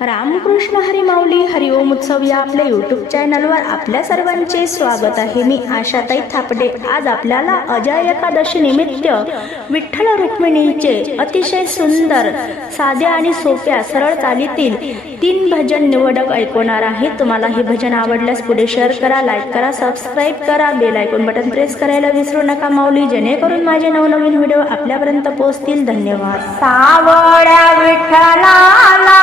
रामकृष्ण हरी माऊली हरिओम उत्सव या आपल्या यूट्यूब चॅनलवर आपल्या सर्वांचे स्वागत आहे. मी आशाताई थापडे. आज आपल्याला अजय एकादशी निमित्त विठ्ठल रुक्मिणीचे अतिशय सुंदर साध्या आणि सोप्या सरळ चालीतील तीन भजन निवडक ऐकवणार आहे. तुम्हाला हे भजन आवडल्यास पुढे शेअर करा लाईक करा सबस्क्राईब करा बेल ऐकून बटन प्रेस करायला विसरू नका माऊली. जेणेकरून माझे नवनवीन व्हिडिओ आपल्यापर्यंत पोहोचतील. धन्यवाद. सावळ्या विठ्ठलाला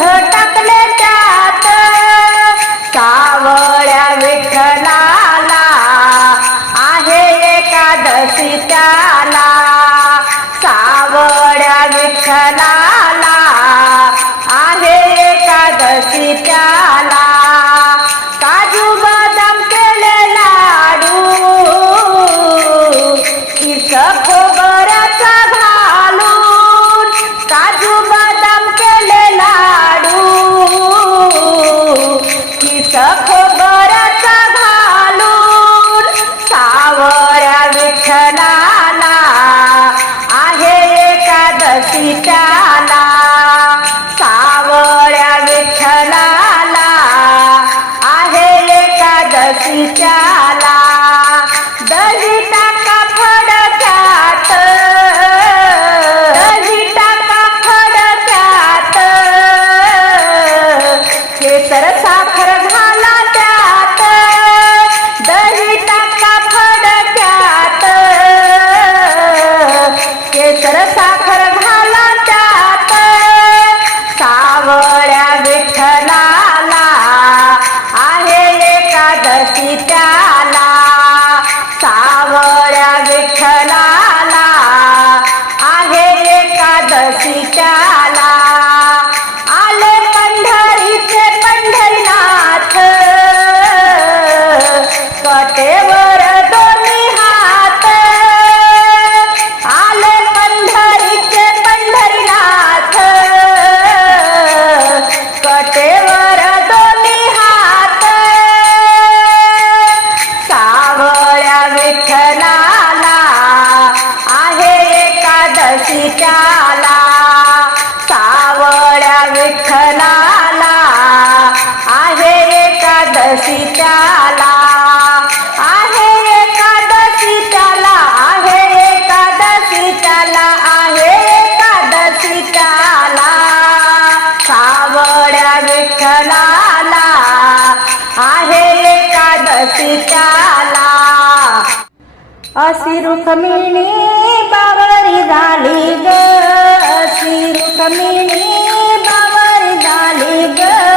साखर टाकले त्यात सावळ्या विठ्ठलाला आहे एकादशी त्याला. सावळ्या विठ्ठलाला आहे एकादशी त्याला. खोबऱ्याचा घालून सावळ्या विठ्ठलाला आहे एकादशी त्याला. सावळ्या विठ्ठलाला आहे एकादशी त्याला. विठ्ठलाला आहे एकादशी त्याला. अशी रुक्मिणी बावरी झाली ग अशी रुक्मिणी बावरी झाली ग.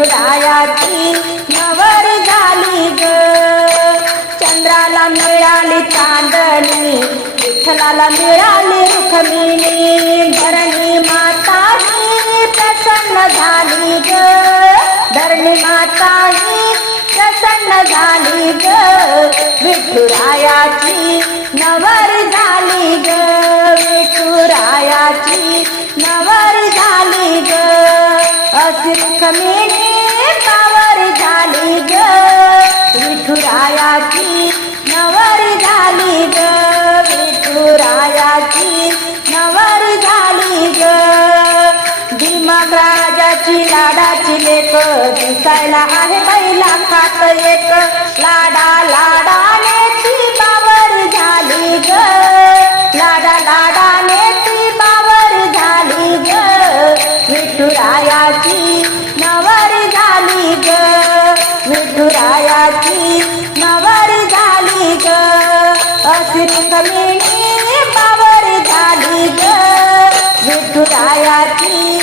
विठुरायाची नवर झाली ग. चंद्राला मिळाली चांदणी विठ्ठलाला मिळाली रुखमिणी धरणी माता प्रसन्न झाली ग. धरणी माताही प्रसन्न झाली ग. विठुरायाची नवर झाली ग. विठुरायाची नवर झाली ग. अशी रुक्मिणी लाडा लाडाने ती बावर झाली ग. लाडा लाडाने ती बावर झाली ग. विठुरायाची नवर झाली ग. विठुरायाची नवर झाली ग. अशी कमिणी बावर झाली ग. विठुरायाची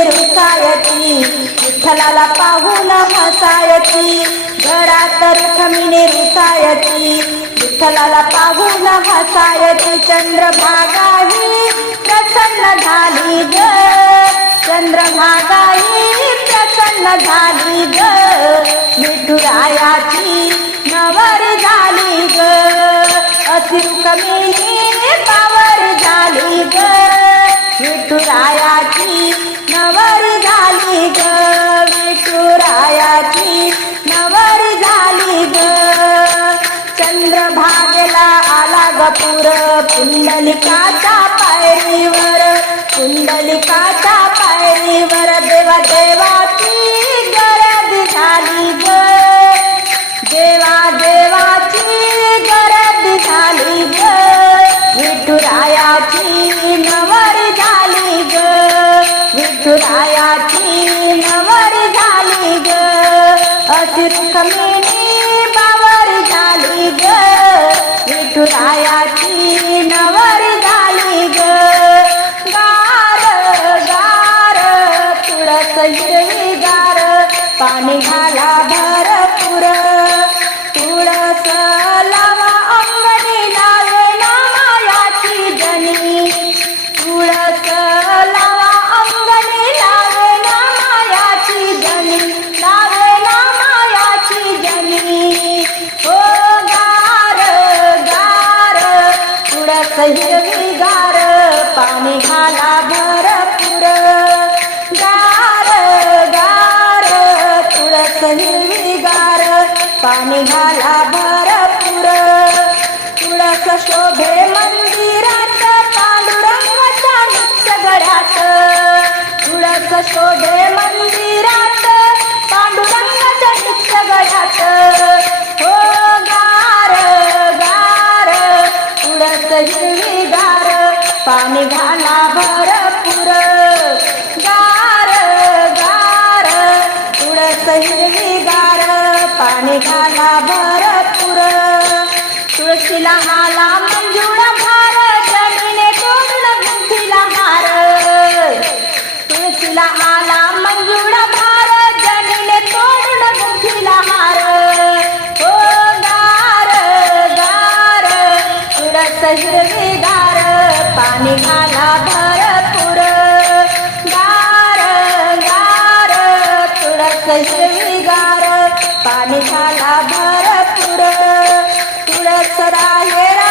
रुक्मिणी विठ्ठलाला पाहून हसायची घरात रुखमी रुसायची विठ्ठलाला पाहून हसायची चंद्रभागाही प्रसन्न झाली ग. चंद्रभागाही प्रसन्न झाली ग. मिठुरायाची नवर झाली ग. अशी पावर झाली ग. विठुरायाची नवर झाली ग विठुरायाची नवर झाली ग. चंद्रभागेला आला गपूर पुंडलिकाच्या पायरीवर पुंडलिकाच्या पायरीवर देवा देवा विठुरायाची तुळशीला आला मंजुळा भार जमीने तोडलं गुंफीला हार तुळशीला आला मंजुळा भार जमीने तोडलं गुंफीला हार हो गार गार तुळस हिरवी गार पाणी घाला भरपूर. गार गार तुळस हिरवी गार पाणी घाला भरपूर. तुळस राहेरा